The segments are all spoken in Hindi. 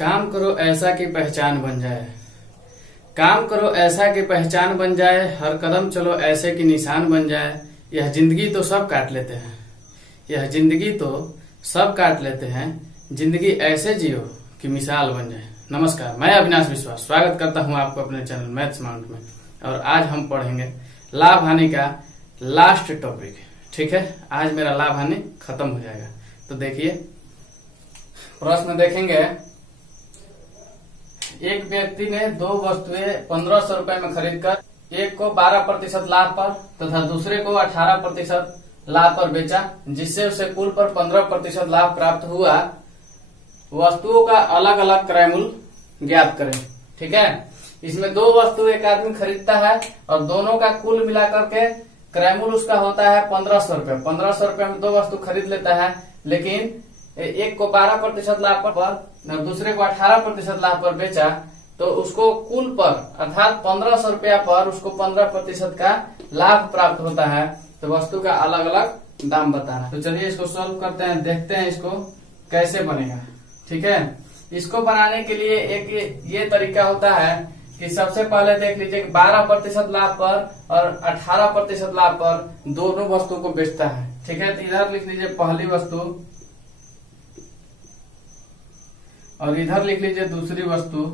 काम करो ऐसा कि पहचान बन जाए। काम करो ऐसा कि पहचान बन जाए, हर कदम चलो ऐसे कि निशान बन जाए। यह जिंदगी तो सब काट लेते हैं, यह जिंदगी तो सब काट लेते हैं, जिंदगी ऐसे जियो कि मिसाल बन जाए। नमस्कार, मैं अविनाश विश्वास स्वागत करता हूं आपको अपने चैनल मैथ्स माउंट में। और आज हम पढ़ेंगे लाभ हानि का लास्ट टॉपिक। ठीक है, आज मेरा लाभ हानि खत्म हो जाएगा। तो देखिए प्रश्न देखेंगे। एक व्यक्ति ने दो वस्तुएं 1500 रुपए में खरीदकर एक को 12% लाभ पर तथा दूसरे को 18% लाभ पर बेचा, जिससे उसे कुल पर 15% लाभ प्राप्त हुआ। वस्तुओं का अलग अलग क्रय मूल्य ज्ञात करें। ठीक है, इसमें दो वस्तु एक आदमी खरीदता है और दोनों का कुल मिलाकर के क्रय मूल्य उसका होता है 1500 रुपए। 1500 रुपए में दो वस्तु खरीद लेता है, लेकिन एक को 12% लाभ पर और दूसरे को 18% लाभ पर बेचा, तो उसको कुल पर अर्थात 1500 रुपया पर उसको 15% का लाभ प्राप्त होता है। तो वस्तु का अलग अलग दाम बताना। तो चलिए इसको सॉल्व करते हैं, देखते हैं इसको कैसे बनेगा। ठीक है, इसको बनाने के लिए एक ये तरीका होता है कि सबसे पहले देख लीजिए कि 12% लाभ पर और 18% लाभ पर दोनों वस्तु को बेचता है। ठीक है, तो इधर लिख लीजिए पहली वस्तु और इधर लिख लीजिए दूसरी वस्तु।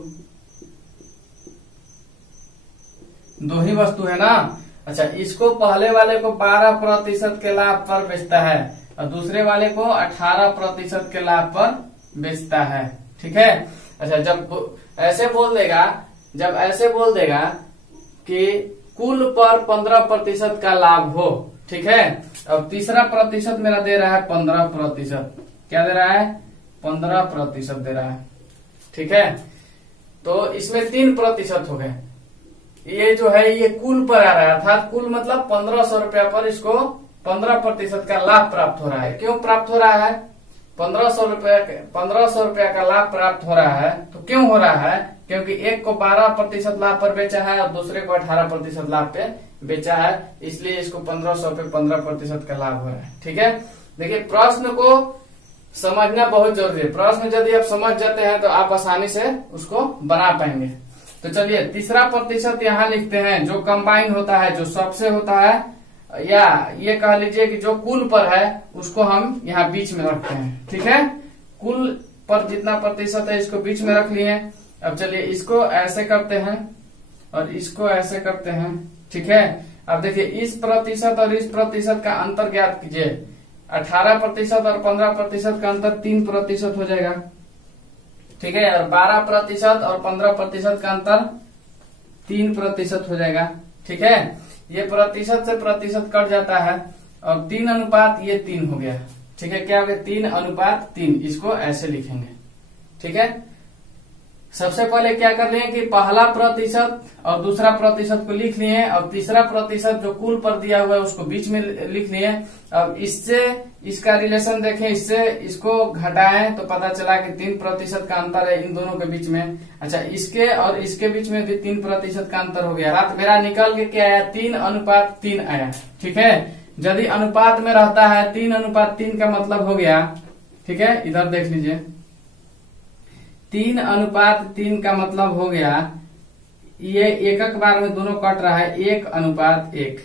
दो ही वस्तु है ना। अच्छा, इसको पहले वाले को 12% के लाभ पर बेचता है और दूसरे वाले को 18% के लाभ पर बेचता है। ठीक है, अच्छा जब ऐसे बोल देगा कि कुल पर 15% का लाभ हो। ठीक है, अब तीसरा प्रतिशत मेरा दे रहा है 15%। क्या दे रहा है? 15% दे रहा है। ठीक है, तो इसमें 3% हो गए। ये जो है ये कुल पर आ रहा है, अर्थात कुल मतलब 1500 रुपया पर इसको 15% का लाभ प्राप्त हो रहा है। क्यों प्राप्त हो रहा है? 1500 रुपया का लाभ प्राप्त हो रहा है। तो क्यों हो रहा है? क्योंकि एक को 12% लाभ पर बेचा है और दूसरे को 18% लाभ पे बेचा है, इसलिए इसको 1500 पे 15% का लाभ हो रहा है। ठीक है, देखिए प्रश्न को समझना बहुत जरूरी है। प्रश्न यदि आप समझ जाते हैं तो आप आसानी से उसको बना पाएंगे। तो चलिए तीसरा प्रतिशत यहाँ लिखते हैं, जो कंबाइन होता है, जो सबसे होता है, या ये कह लीजिए कि जो कुल पर है उसको हम यहाँ बीच में रखते हैं। ठीक है, कुल पर जितना प्रतिशत है इसको बीच में रख लिए। अब चलिए इसको ऐसे करते हैं और इसको ऐसे करते हैं। ठीक है, अब देखिए इस प्रतिशत और इस प्रतिशत का अंतर ज्ञात कीजिए। 18% और 15% का अंतर 3% हो जाएगा। ठीक है, और 12% और 15% का अंतर 3% हो जाएगा। ठीक है, ये प्रतिशत से प्रतिशत कट जाता है और 3 ये 3 हो गया। ठीक है, क्या हो गया? 3:3। इसको ऐसे लिखेंगे। ठीक है, सबसे पहले क्या कर रहे हैं कि पहला प्रतिशत और दूसरा प्रतिशत को लिख लिए और तीसरा प्रतिशत जो कुल पर दिया हुआ है उसको बीच में लिख लिए। अब इससे इसका रिलेशन देखें, इससे इसको घटाएं तो पता चला कि 3% का अंतर है इन दोनों के बीच में। अच्छा, इसके और इसके बीच में भी 3% का अंतर हो गया। बात मेरा निकल के क्या आया? 3:3 आया। ठीक है, यदि अनुपात में रहता है 3:3 का मतलब हो गया। ठीक है, इधर देख लीजिए 3:3 का मतलब हो गया, ये एक बार में दोनों कट रहा है 1:1।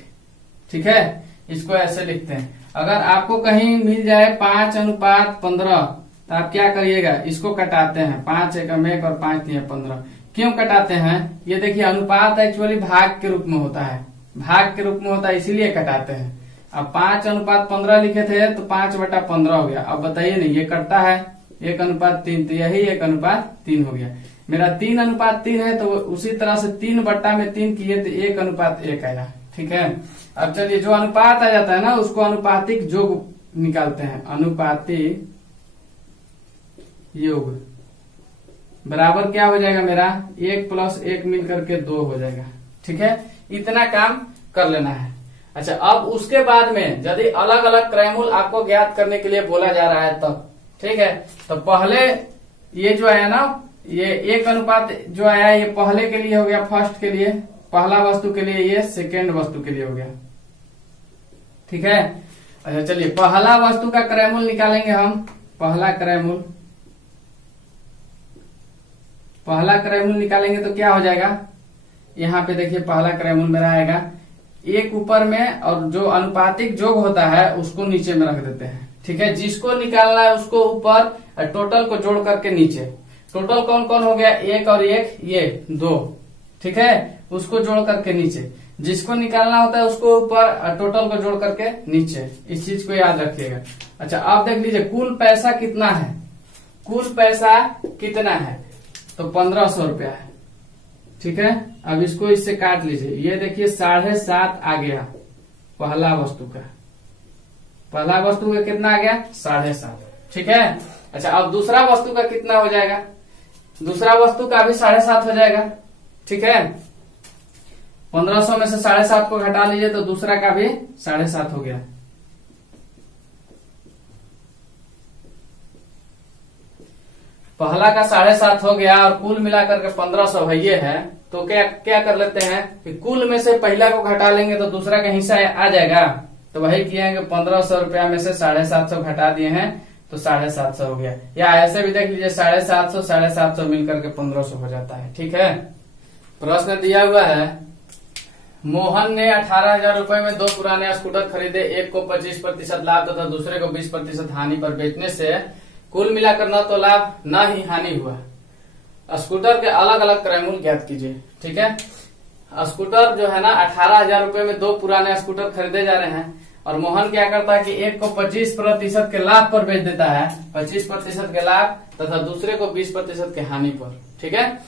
ठीक है, इसको ऐसे लिखते हैं। अगर आपको कहीं मिल जाए 5:15 तो आप क्या करिएगा? इसको कटाते हैं। 5 एकम 1 और 5 3 15। क्यों कटाते हैं? ये देखिए अनुपात एक्चुअली भाग के रूप में होता है, भाग के रूप में होता है, इसीलिए कटाते हैं। अब 5:15 लिखे थे तो 5/15 हो गया। अब बताइए नहीं, ये कटता है 1:3, तो यही 1:3 हो गया। मेरा 3:3 है, तो उसी तरह से 3/3 किए तो 1:1 आया। ठीक है, अब चलिए जो अनुपात आ जाता है ना उसको अनुपातिक योग निकालते हैं। अनुपातिक योग बराबर क्या हो जाएगा मेरा? 1 + 1 मिल करके 2 हो जाएगा। ठीक है, इतना काम कर लेना है। अच्छा, अब उसके बाद में यदि अलग अलग क्रय मूल्य आपको ज्ञात करने के लिए बोला जा रहा है तब, ठीक है, तो पहले ये जो आया ना, ये 1 जो आया ये पहले के लिए हो गया, फर्स्ट के लिए, पहला वस्तु के लिए, ये सेकेंड वस्तु के लिए हो गया। ठीक है, अच्छा चलिए पहला वस्तु का क्रय मूल्य निकालेंगे हम। पहला क्रय मूल्य पहला क्रय मूल्य निकालेंगे तो क्या हो जाएगा, यहाँ पे देखिए पहला क्रय मूल्य मेरा आएगा एक ऊपर में, और जो अनुपातिक जोग होता है उसको नीचे में रख देते हैं। ठीक है, जिसको निकालना है उसको ऊपर और टोटल को जोड़ करके नीचे। टोटल कौन कौन हो गया, एक और एक, ये दो। ठीक है, उसको जोड़ करके नीचे। जिसको निकालना होता है उसको ऊपर और टोटल को जोड़ करके नीचे। इस चीज को याद रखिएगा। अच्छा, अब देख लीजिए कुल पैसा कितना है। कुल पैसा कितना है, तो 1500 रुपया है। ठीक है, अब इसको इससे काट लीजिए। ये देखिए 7.5 आ गया पहला वस्तु का। पहला वस्तु का कितना आ गया, 7.5। ठीक है, अच्छा अब दूसरा वस्तु का कितना हो जाएगा, दूसरा वस्तु का भी 7.5 हो जाएगा। ठीक है, 1500 में से 7.5 को घटा लीजिए तो दूसरा का भी 7.5 हो गया। पहला का 7.5 हो गया और कुल मिलाकर के 1500 है ये है। तो क्या क्या कर लेते हैं कि कुल में से पहला को घटा लेंगे तो दूसरा का हिस्सा आ जाएगा। तो वही किए हैं कि 1500 रुपया में से 750 घटा दिए हैं तो 750 हो गया। या ऐसे भी देख लीजिए 750 750 मिलकर के 1500 हो जाता है। ठीक है, प्रश्न दिया हुआ है मोहन ने 18,000 रुपए में 2 पुराने स्कूटर खरीदे। एक को 25% लाभ तथा दूसरे को 20% हानि पर बेचने से कुल मिलाकर न तो लाभ न ही हानि हुआ। स्कूटर के अलग अलग क्रय मूल्य ज्ञात कीजिए। ठीक है, स्कूटर जो है ना 18,000 रुपए में 2 पुराने स्कूटर खरीदे जा रहे हैं और मोहन क्या करता है कि एक को 25% के लाभ पर बेच देता है, 25% के लाभ तथा दूसरे को 20% के हानि पर। ठीक है,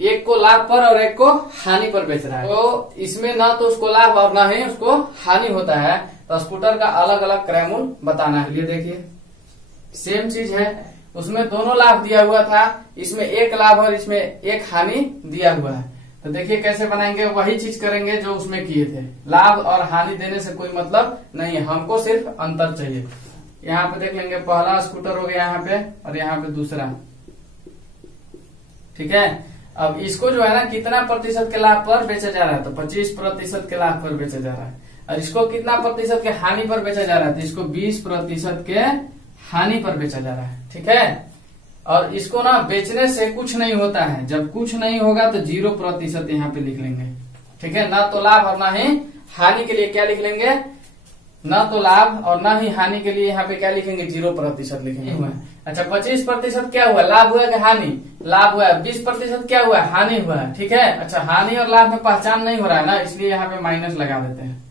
एक को लाभ पर और एक को हानि पर बेच रहा है। तो इसमें ना तो उसको लाभ और ना ही उसको हानि होता है। तो स्कूटर का अलग अलग क्रय मूल्य बताना है। ये देखिए सेम चीज है, उसमें दोनों लाभ दिया हुआ था, इसमें एक लाभ और इसमें एक हानि दिया हुआ है। तो देखिए कैसे बनाएंगे, वही चीज करेंगे जो उसमें किए थे। लाभ और हानि देने से कोई मतलब नहीं है, हमको सिर्फ अंतर चाहिए। यहाँ पे देख लेंगे पहला स्कूटर हो गया यहाँ पे और यहाँ पे दूसरा। ठीक है, अब इसको जो है ना कितना प्रतिशत के लाभ पर बेचा जा रहा है, तो 25% के लाभ पर बेचा जा रहा है। और इसको कितना प्रतिशत के हानि पर बेचा जा रहा है, तो इसको 20% के हानि पर बेचा जा रहा है। ठीक है, और इसको ना बेचने से कुछ नहीं होता है। जब कुछ नहीं होगा तो 0% यहाँ पे लिख लेंगे। ठीक है, ना तो लाभ और ना ही हानि के लिए क्या लिख लेंगे, ना तो लाभ और ना ही हानि के लिए यहाँ पे क्या लिखेंगे, 0% लिखेंगे। अच्छा 25% क्या हुआ, लाभ हुआ कि हानि, लाभ हुआ। 20% क्या हुआ, हानि हुआ। ठीक है, अच्छा हानि और लाभ में पहचान नहीं हो रहा है ना, इसलिए यहाँ पे माइनस लगा देते हैं।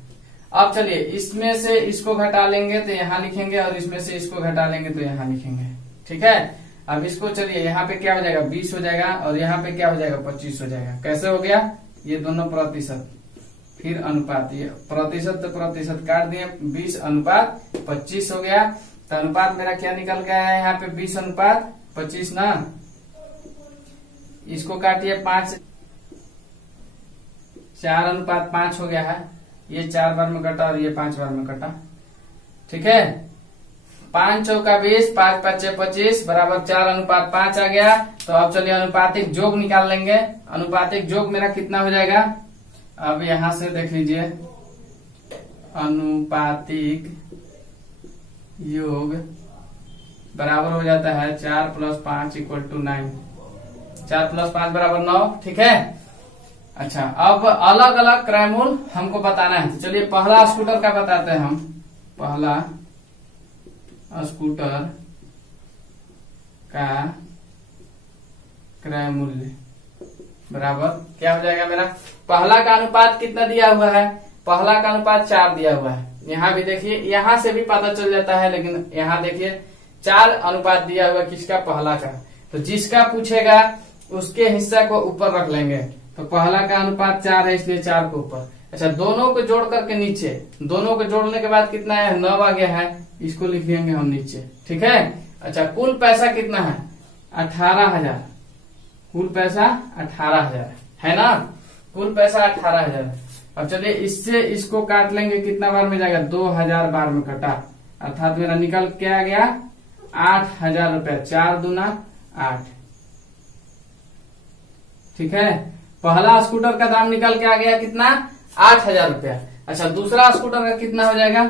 अब चलिए इसमें से इसको घटा लेंगे तो यहाँ लिखेंगे और इसमें से इसको घटा लेंगे तो यहाँ लिखेंगे। ठीक है, अब इसको चलिए यहाँ पे क्या हो जाएगा, 20 हो जाएगा और यहाँ पे क्या हो जाएगा, 25 हो जाएगा। कैसे हो गया, ये दोनों प्रतिशत फिर अनुपात, ये प्रतिशत तो प्रतिशत काट दिए, 20:25 हो गया। तो अनुपात मेरा क्या निकल गया है यहाँ पे, 20:25 ना। इसको काटिए 5, 4:5 हो गया है। ये 4 बार में कटा और ये 5 बार में कटा। ठीक है, 5 चौका 20, 5 5 25 बराबर 4:5 आ गया। तो अब चलिए अनुपातिक जोग निकाल लेंगे। अनुपातिक जोग मेरा कितना हो जाएगा, अब यहां से देख लीजिए, अनुपातिक योग बराबर हो जाता है 4 + 5 = 9। 4 + 5 बराबर 9। ठीक है, अच्छा अब अलग अलग क्रय मूल्य हमको बताना है। तो चलिए पहला स्कूटर का बताते हैं हम। पहला स्कूटर का क्रय मूल्य बराबर क्या हो जाएगा मेरा, पहला का अनुपात कितना दिया हुआ है, पहला का अनुपात 4 दिया हुआ है। यहाँ भी देखिए, यहाँ से भी पता चल जाता है, लेकिन यहाँ देखिए 4 अनुपात दिया हुआ किसका, पहला का। तो जिसका पूछेगा उसके हिस्सा को ऊपर रख लेंगे। तो पहला का अनुपात 4 है, इसलिए 4 को ऊपर। अच्छा दोनों को जोड़ करके नीचे, दोनों को जोड़ने के बाद कितना है, 9 आ गया है, इसको लिख लेंगे हम नीचे। ठीक है, अच्छा कुल पैसा कितना है, 18,000। कुल पैसा 18,000 है ना, कुल पैसा 18,000। अब चलिए इससे इसको काट लेंगे, कितना बार में जाएगा, 2000 बार में कटा, अर्थात मेरा निकल क्या आ गया, 8,000 रुपया। 4 दूना 8। ठीक है, पहला स्कूटर का दाम निकल के आ गया कितना, 8,000 रुपया। अच्छा दूसरा स्कूटर का कितना हो जाएगा,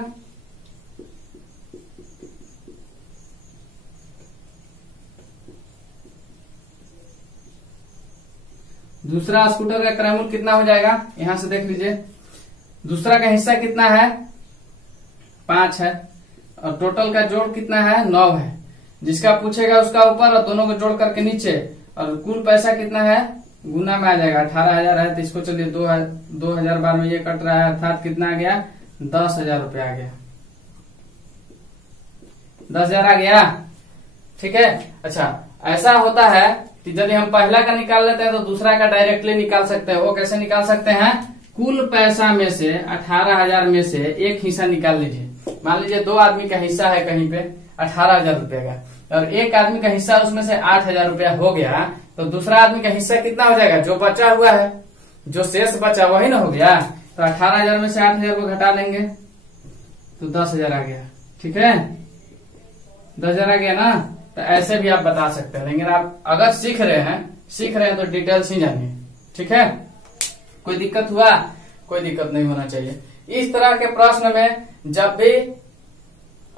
दूसरा स्कूटर का क्रय मूल्य कितना हो जाएगा, यहां से देख लीजिए। दूसरा का हिस्सा कितना है, 5 है, और टोटल का जोड़ कितना है, 9 है। जिसका पूछेगा उसका ऊपर और दोनों को जोड़ करके नीचे, और कुल पैसा कितना है गुना में आ जाएगा। 18,000 है तो इसको चलिए 2000 बार में ये कट रहा है, अर्थात कितना आ गया, 10,000 रुपया आ गया। 10,000 आ गया, ठीक है। अच्छा, ऐसा होता है कि यदि हम पहला का निकाल लेते हैं तो दूसरा का डायरेक्टली निकाल सकते हैं। वो कैसे निकाल सकते हैं, कुल पैसा में से 18,000 में से एक हिस्सा निकाल लीजिए। मान लीजिए 2 आदमी का हिस्सा है कहीं पे 18,000 रुपए का, और एक आदमी का हिस्सा उसमें से 8,000 रुपया हो गया, तो दूसरा आदमी का हिस्सा कितना हो जाएगा, जो बचा हुआ है, जो शेष बचा वही ना हो गया। तो 18,000 में से 8,000 को घटा लेंगे तो 10,000 आ गया, ठीक है। 10,000 आ गया ना। तो ऐसे भी आप बता सकते हैं, लेकिन आप अगर सीख रहे हैं तो डिटेल्स ही जानिए, ठीक है। कोई दिक्कत हुआ, कोई दिक्कत नहीं होना चाहिए। इस तरह के प्रश्न में जब भी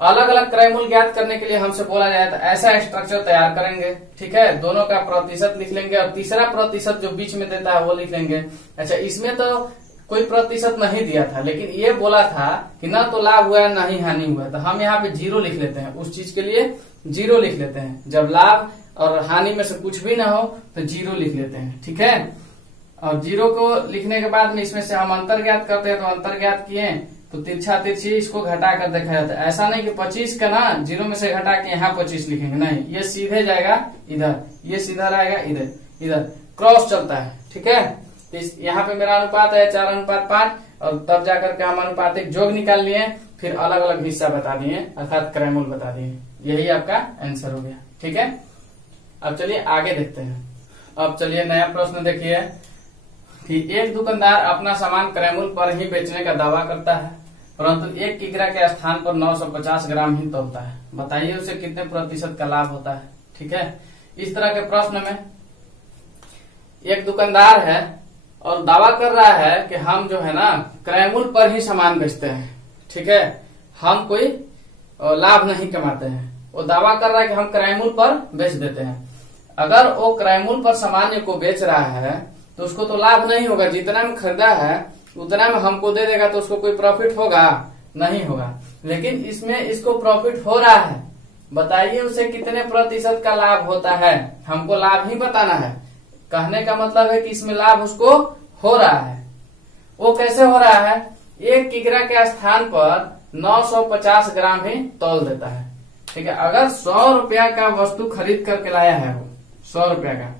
अलग अलग क्रय मूल्य ज्ञात करने के लिए हमसे बोला जाए तो ऐसा स्ट्रक्चर तैयार करेंगे, ठीक है। दोनों का प्रतिशत लिख लेंगे और तीसरा प्रतिशत जो बीच में देता है वो लिख लेंगे। अच्छा, इसमें तो कोई प्रतिशत नहीं दिया था, लेकिन ये बोला था कि ना तो लाभ हुआ ना ही हानि हुआ, तो हम यहाँ पे 0 लिख लेते हैं। उस चीज के लिए 0 लिख लेते हैं। जब लाभ और हानि में से कुछ भी ना हो तो 0 लिख लेते हैं, ठीक है। और 0 को लिखने के बाद में इसमें से हम अंतर ज्ञात करते हैं, तो अंतर ज्ञात किए तो तिरछा तिरछी इसको घटा कर देखा जाता है। ऐसा नहीं कि 25 का ना 0 में से घटा के यहाँ 25 लिखेंगे, नहीं, ये सीधे जाएगा इधर, ये सीधा रहेगा इधर, इधर क्रॉस चलता है, ठीक है। तो यहाँ पे मेरा अनुपात है 4:5, और तब जाकर के हम अनुपातिक जोग निकाल लिए, फिर अलग अलग हिस्सा बता दिए, अर्थात क्रय मूल्य बता दिए। यही आपका आंसर हो गया, ठीक है। अब चलिए आगे देखते हैं। अब चलिए नया प्रश्न देखिए कि एक दुकानदार अपना सामान क्रय मूल्य पर ही बेचने का दावा करता है, परंतु 1 किग्रा के स्थान पर 950 ग्राम ही तौलता है। बताइए उसे कितने प्रतिशत का लाभ होता है, ठीक है। इस तरह के प्रश्न में एक दुकानदार है और दावा कर रहा है कि हम जो है ना क्रय मूल्य पर ही सामान बेचते हैं, ठीक है, हम कोई लाभ नहीं कमाते हैं। वो दावा कर रहा है कि हम क्रय मूल्य पर बेच देते हैं। अगर वो क्रय मूल्य पर सामान को बेच रहा है तो उसको तो लाभ नहीं होगा, जितना में खरीदा है उतना में हमको दे देगा तो उसको कोई प्रॉफिट होगा, नहीं होगा। लेकिन इसमें इसको प्रॉफिट हो रहा है, बताइए उसे कितने प्रतिशत का लाभ होता है। हमको लाभ ही बताना है, कहने का मतलब है कि इसमें लाभ उसको हो रहा है। वो कैसे हो रहा है, 1 किग्रा के स्थान पर 950 ग्राम ही तौल देता है, ठीक है। अगर 100 रुपया का वस्तु खरीद करके लाया है, वो 100 रुपया का,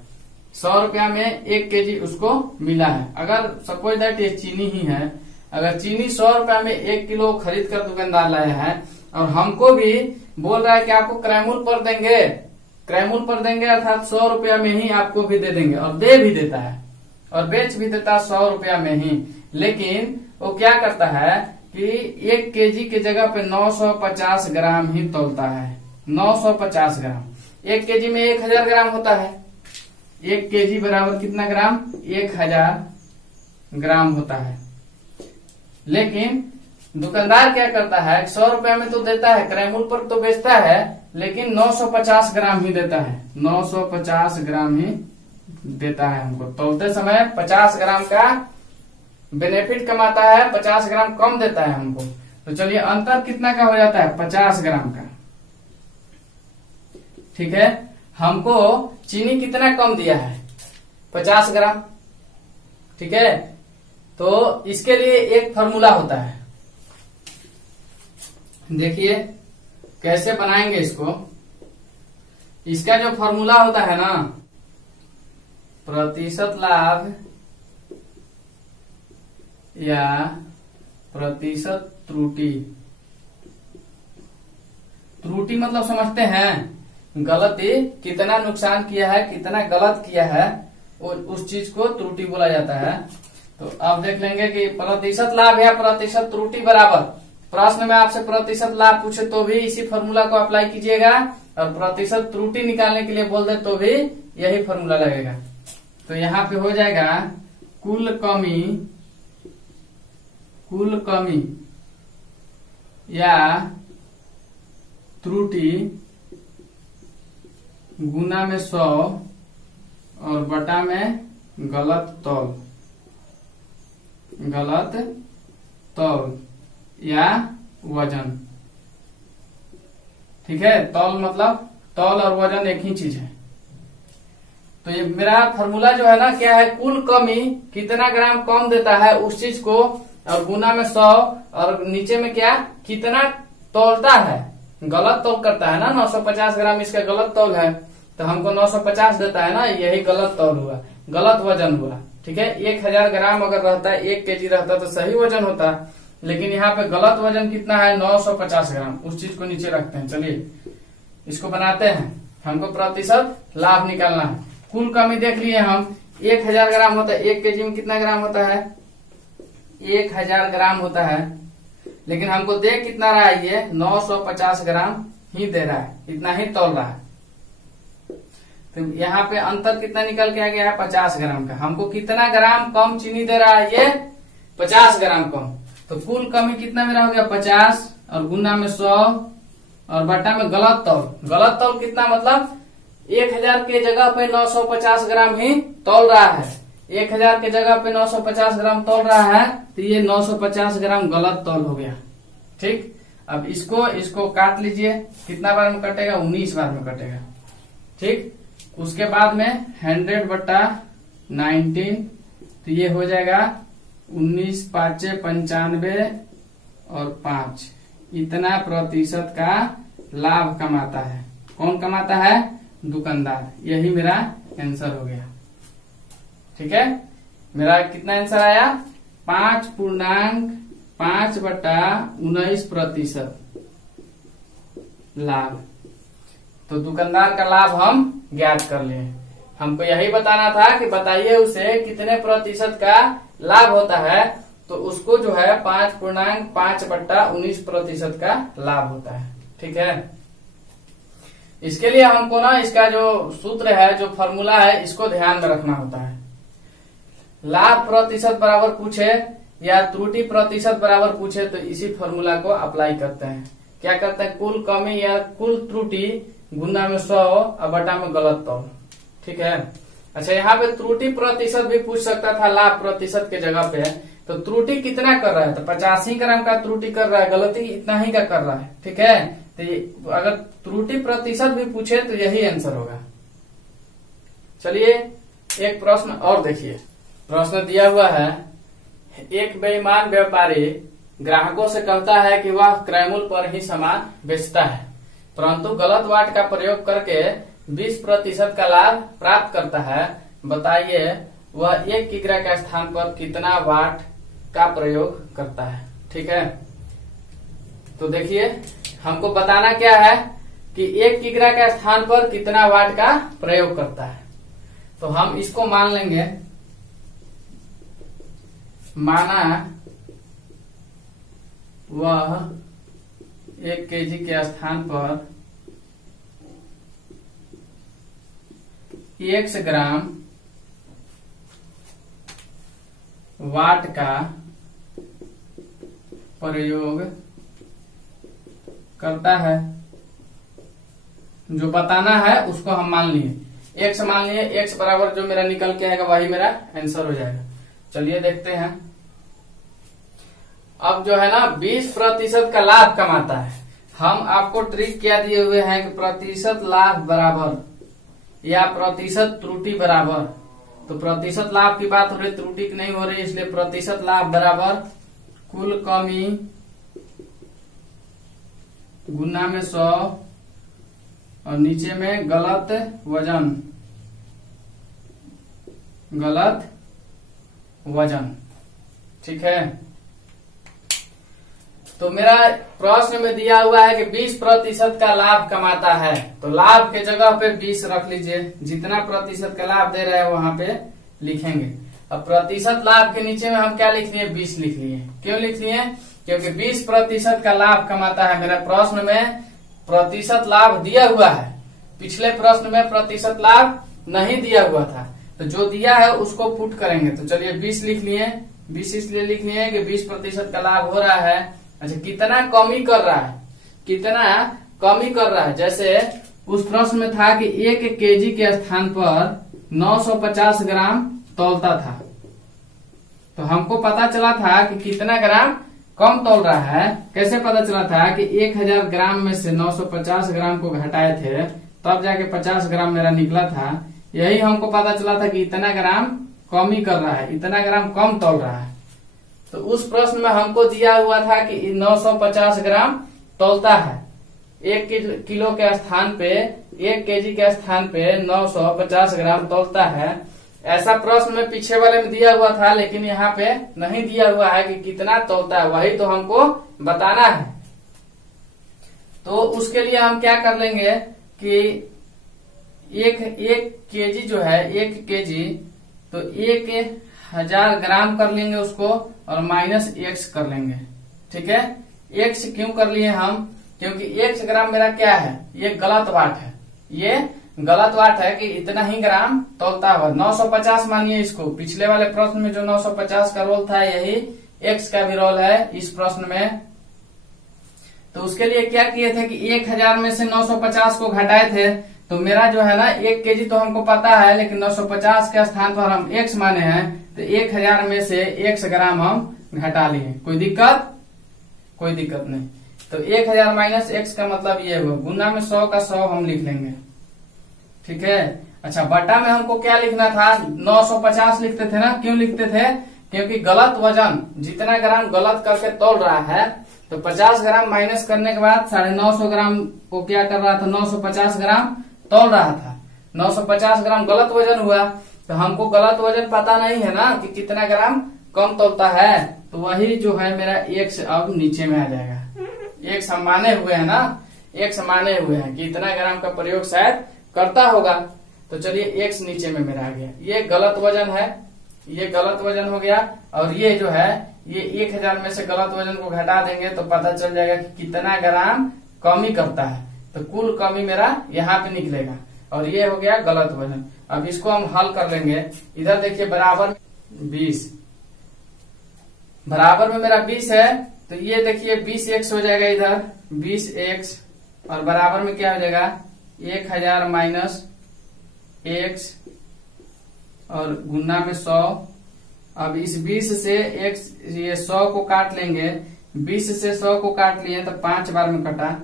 100 रुपया में 1 केजी उसको मिला है। अगर सपोज दैट ये चीनी ही है, अगर चीनी 100 रुपया में 1 किलो खरीद कर दुकानदार लाया है, और हमको भी बोल रहा है कि आपको क्रय मूल्य पर देंगे, क्रय मूल्य पर देंगे अर्थात 100 रुपया में ही आपको भी दे देंगे, और दे भी देता है और बेच भी देता है 100 रुपया में ही। लेकिन वो क्या करता है कि 1 केजी के जगह पे 950 ग्राम ही तौलता है। 950 ग्राम, 1 केजी में 1000 ग्राम होता है। 1 केजी बराबर कितना ग्राम, 1000 ग्राम होता है। लेकिन दुकानदार क्या करता है, 100 रुपया में तो देता है, क्रय मूल्य पर तो बेचता है, लेकिन 950 ग्राम ही देता है। 950 ग्राम ही देता है हमको। तौलते समय 50 ग्राम का बेनिफिट कमाता है, 50 ग्राम कम देता है हमको। तो चलिए अंतर कितना का हो जाता है, 50 ग्राम का, ठीक है। हमको चीनी कितना कम दिया है, 50 ग्राम, ठीक है। तो इसके लिए एक फॉर्मूला होता है, देखिए कैसे बनाएंगे इसको। इसका जो फॉर्मूला होता है ना, प्रतिशत लाभ या प्रतिशत त्रुटि। त्रुटि मतलब समझते हैं, गलती, कितना नुकसान किया है, कितना गलत किया है, उस चीज को त्रुटि बोला जाता है। तो अब देख लेंगे कि प्रतिशत लाभ या प्रतिशत त्रुटि बराबर, प्रश्न में आपसे प्रतिशत लाभ पूछे तो भी इसी फॉर्मूला को अप्लाई कीजिएगा, और प्रतिशत त्रुटि निकालने के लिए बोल दे तो भी यही फॉर्मूला लगेगा। तो यहाँ पे हो जाएगा कुल कमी या त्रुटि गुना में 100 और बटा में गलत तौल या वजन। ठीक है, तौल मतलब तौल और वजन एक ही चीज है। तो ये मेरा फॉर्मूला जो है ना क्या है, कुल कमी कितना ग्राम कम देता है उस चीज को, और गुना में 100, और नीचे में क्या कितना तौलता है, गलत तौल करता है ना। 950 ग्राम इसका गलत तौल है, तो हमको 950 देता है ना, यही गलत तौल हुआ, गलत वजन हुआ। ठीक है, 1000 ग्राम अगर रहता है, 1 केजी रहता तो सही वजन होता, लेकिन यहाँ पे गलत वजन कितना है, 950 ग्राम। उस चीज को नीचे रखते हैं। चलिए इसको बनाते हैं, हमको प्रतिशत लाभ निकालना है। कुल कमी देख लिए हम, 1000 ग्राम होता है, 1 केजी में कितना ग्राम होता है, 1000 ग्राम होता है, लेकिन हमको दे कितना रहा है, ये 950 ग्राम ही दे रहा है, इतना ही तौल रहा है। तो यहाँ पे अंतर कितना निकल के आ गया है, 50 ग्राम का। हमको कितना ग्राम कम चीनी दे रहा है, ये 50 ग्राम कम। तो कुल कमी कितना मेरा हो गया 50, और गुना में 100, और बट्टा में गलत तौल। गलत तौल कितना मतलब 1000 के जगह पे 950 ग्राम ही तौल रहा है। 1000 के जगह पे 950 ग्राम तौल रहा है, तो ये 950 ग्राम गलत तौल हो गया। ठीक, अब इसको काट लीजिए, कितना बार में कटेगा, 19 बार में कटेगा। ठीक, उसके बाद में 100/19, तो ये हो जाएगा 19 5 95 और 5, इतना प्रतिशत का लाभ कमाता है। कौन कमाता है, दुकानदार। यही मेरा आंसर हो गया। ठीक है, मेरा कितना आंसर आया, 5.5/19% लाभ। तो दुकानदार का लाभ हम ज्ञात कर लिए। हमको यही बताना था कि बताइए उसे कितने प्रतिशत का लाभ होता है, तो उसको जो है 5.5/19% का लाभ होता है। ठीक है, इसके लिए हमको ना इसका जो सूत्र है, जो फॉर्मूला है, इसको ध्यान में रखना होता है। लाभ प्रतिशत बराबर पूछे या त्रुटि प्रतिशत बराबर पूछे, तो इसी फॉर्मूला को अप्लाई करते हैं। क्या करते हैं, कुल कमी या कुल त्रुटि गुना में 100 और बटा में गलत तौल। ठीक है, अच्छा यहाँ पे त्रुटि प्रतिशत भी पूछ सकता था लाभ प्रतिशत के जगह पे। तो त्रुटि कितना कर रहा है, तो 85 ग्राम का त्रुटि कर रहा है, गलती इतना ही का कर रहा है। ठीक है, तो अगर त्रुटि प्रतिशत भी पूछे तो यही आंसर होगा। चलिए एक प्रश्न और देखिए। प्रश्न दिया हुआ है, एक बेईमान व्यापारी ग्राहकों से कहता है कि वह क्रय मूल्य पर ही सामान बेचता है, परंतु गलत वाट का प्रयोग करके 20% का लाभ प्राप्त करता है। बताइए वह 1 किग्रा के स्थान पर कितना वाट का प्रयोग करता है। ठीक है, तो देखिए हमको बताना क्या है कि 1 किग्रा के स्थान पर कितना वाट का प्रयोग करता है। तो हम इसको मान लेंगे, माना वह 1 केजी के स्थान पर 1 ग्राम वाट का प्रयोग करता है। जो बताना है उसको हम मान लिए, x मान लिए, x बराबर जो मेरा निकल के आएगा वही मेरा आंसर हो जाएगा। चलिए देखते हैं। अब जो है ना 20% का लाभ कमाता है। हम आपको ट्रिक क्या दिए हुए हैं कि प्रतिशत लाभ बराबर या प्रतिशत त्रुटि बराबर, तो प्रतिशत लाभ की बात हो रही, त्रुटि की नहीं हो रही, इसलिए प्रतिशत लाभ बराबर कुल कमी गुना में 100 और नीचे में गलत वजन, गलत वजन। ठीक है, तो मेरा प्रश्न में दिया हुआ है कि 20% का लाभ कमाता है, तो लाभ के जगह पे 20 रख लीजिए। जितना प्रतिशत का लाभ दे रहे हैं वहां पे लिखेंगे। अब प्रतिशत लाभ के नीचे में हम क्या लिख लिए, 20 लिख लिए। क्यों लिख लिए, क्योंकि 20% का लाभ कमाता है। मेरा प्रश्न में प्रतिशत लाभ दिया हुआ है, पिछले प्रश्न में प्रतिशत लाभ नहीं दिया हुआ था, तो जो दिया है उसको पुट करेंगे। तो चलिए 20 लिख लिए। 20 इसलिए लिख लिए कि 20% का लाभ हो रहा है। अच्छा, कितना कमी कर रहा है, कितना कमी कर रहा है। जैसे उस प्रश्न में था कि 1 केजी के स्थान पर 950 ग्राम तौलता था। तो हमको पता चला था कि कितना ग्राम कम तौल रहा है। कैसे पता चला था कि 1000 ग्राम में से 950 ग्राम को घटाए थे, तब जाके 50 ग्राम मेरा निकला था। यही हमको पता चला था कि इतना ग्राम कम ही कर रहा है, इतना ग्राम कम तौल रहा है। तो उस प्रश्न में हमको दिया हुआ था कि 950 ग्राम तौलता है। 1 किलो के स्थान पे 1 केजी के स्थान पे 950 ग्राम तौलता है। ऐसा प्रश्न में पीछे वाले में दिया हुआ था, लेकिन यहाँ पे नहीं दिया हुआ है कि कितना तौलता है, वही तो हमको बताना है। तो उसके लिए हम क्या कर लेंगे कि एक केजी जो है 1 केजी, तो 1000 ग्राम कर लेंगे उसको और माइनस x कर लेंगे। ठीक है, x क्यों कर लिए हम? क्योंकि 1 ग्राम मेरा क्या है, ये गलत वाट है, ये गलत वाट है कि इतना ही ग्राम तौलता हुआ। 950 मानिए इसको, पिछले वाले प्रश्न में जो 950 का रोल था यही x का भी रोल है इस प्रश्न में। तो उसके लिए क्या किए थे कि 1000 में से 950 को घटाए थे, तो मेरा जो है ना 1 केजी तो हमको पता है, लेकिन 950 के स्थान पर हम x माने हैं, तो 1000 में से x ग्राम हम घटा लिए। कोई दिक्कत? कोई दिक्कत नहीं। तो 1000 माइनस x का मतलब ये हुआ, गुना में 100 का 100 हम लिख लेंगे। ठीक है। अच्छा, बटा में हमको क्या लिखना था? 950 लिखते थे ना। क्यों लिखते थे? क्योंकि गलत वजन जितना ग्राम गलत करके तौल रहा है, तो 50 ग्राम माइनस करने के बाद 950 ग्राम को क्या कर रहा था, 950 ग्राम तौल रहा था। 950 ग्राम गलत वजन हुआ, तो हमको गलत वजन पता नहीं है ना कि कितना ग्राम कम तौलता है, तो वही जो है मेरा x अब नीचे में आ जाएगा। x हम माने हुए है ना, x माने हुए हैं कि इतना ग्राम का प्रयोग शायद करता होगा। तो चलिए x नीचे में मेरा आ गया। ये गलत वजन है, ये गलत वजन हो गया। और ये जो है ये 1000 में से गलत वजन को घटा देंगे तो पता चल जाएगा कि कितना ग्राम कमी करता है। तो कुल कमी मेरा यहाँ पे निकलेगा, और ये हो गया गलत वजन। अब इसको हम हल कर लेंगे। इधर देखिए बराबर 20, बराबर में मेरा 20 है, तो ये देखिए 20x हो जाएगा इधर 20x, और बराबर में क्या हो जाएगा 1000 माइनस x और गुना में 100। अब इस 20 से x ये 100 को काट लेंगे, 20 से 100 को काट लिए तो 5 बार में कटा।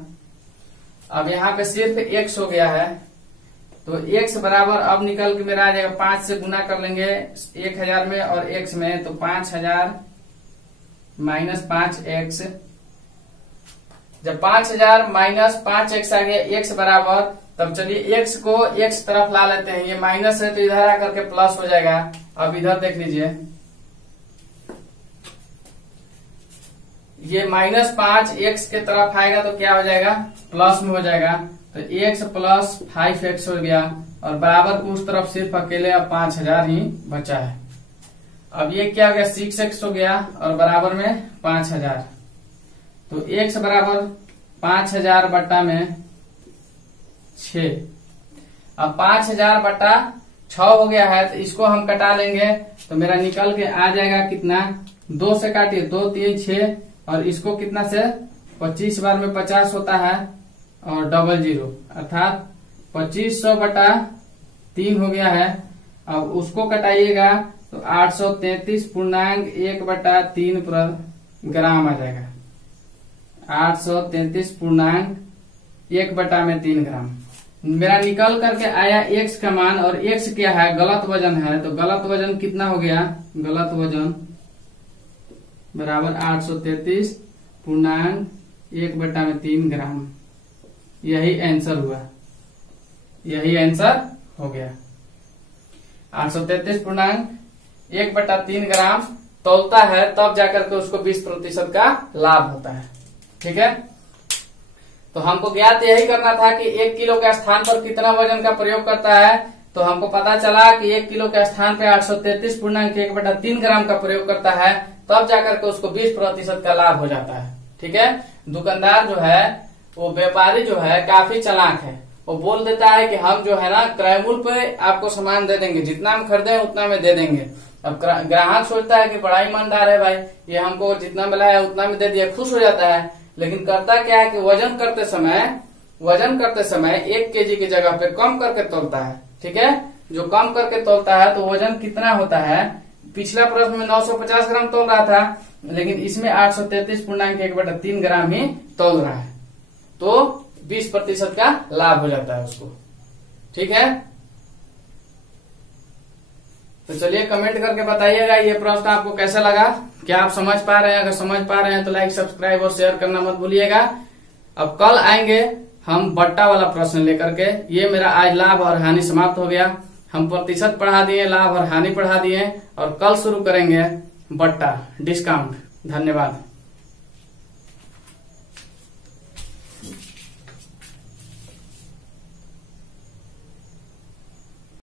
अब यहाँ पे सिर्फ x हो गया है, तो x बराबर अब निकल के मेरा आ जाएगा 5 से गुना कर लेंगे 1000 में और x में, तो 5000 माइनस 5x। जब 5000 माइनस 5x आ गया x बराबर, तब चलिए x को x तरफ ला लेते हैं। ये माइनस है तो इधर आकर के प्लस हो जाएगा। अब इधर देख लीजिए, ये -5 x के तरफ आएगा तो क्या हो जाएगा, प्लस में हो जाएगा। तो x प्लस 5x हो गया, और बराबर को उस तरफ सिर्फ अकेले अब 5000 ही बचा है। अब ये क्या हो गया 6x हो गया, और बराबर में 5000। तो x बराबर 5000 बट्टा में 6। अब 5000 बट्टा 6 हो गया है, तो इसको हम कटा लेंगे तो मेरा निकल के आ जाएगा कितना, 2 से काटिए 2 3 6, और इसको कितना से 25 बार में 50 होता है और 00, अर्थात 2500 बटा 3 हो गया है। अब उसको कटाइएगा तो 833.1/3 ग्राम आ जाएगा। 833.1/3 ग्राम मेरा निकल करके आया x का मान। और x क्या है, गलत वजन है, तो गलत वजन कितना हो गया, गलत वजन बराबर 833.1/3 ग्राम। यही आंसर हुआ, यही आंसर हो गया। 833.1/3 ग्राम तौलता है, तब जाकर के उसको 20% का लाभ होता है। ठीक है, तो हमको ज्ञात यही करना था कि 1 किलो के स्थान पर कितना वजन का प्रयोग करता है। तो हमको पता चला कि 1 किलो के स्थान पे 833.1/3 ग्राम का प्रयोग करता है, तब जाकर के उसको 20% का लाभ हो जाता है। ठीक है, दुकानदार जो है, वो व्यापारी जो है काफी चालाक है। वो बोल देता है कि हम जो है ना क्रय मूल्य पे आपको सामान दे देंगे, जितना हम खरीदे उतना में दे देंगे। अब ग्राहक सोचता है कि बड़ा ईमानदार है भाई, ये हमको जितना मिला है उतना में दे दिया, खुश हो जाता है। लेकिन करता क्या है कि वजन करते समय 1 केजी की जगह पे कम करके तोलता है। ठीक है, जो कम करके तोलता है तो वजन कितना होता है। पिछला प्रश्न में 950 ग्राम तोल रहा था, लेकिन इसमें 833.1/3 ग्राम ही तोल रहा है, तो 20% का लाभ हो जाता है उसको। ठीक है, तो चलिए कमेंट करके बताइएगा ये प्रश्न आपको कैसा लगा, क्या आप समझ पा रहे हैं। अगर समझ पा रहे हैं तो लाइक, सब्सक्राइब और शेयर करना मत भूलिएगा। अब कल आएंगे हम बट्टा वाला प्रश्न लेकर के। ये मेरा आज लाभ और हानि समाप्त हो गया। हम प्रतिशत पढ़ा दिए, लाभ और हानि पढ़ा दिए, और कल शुरू करेंगे बट्टा, डिस्काउंट। धन्यवाद।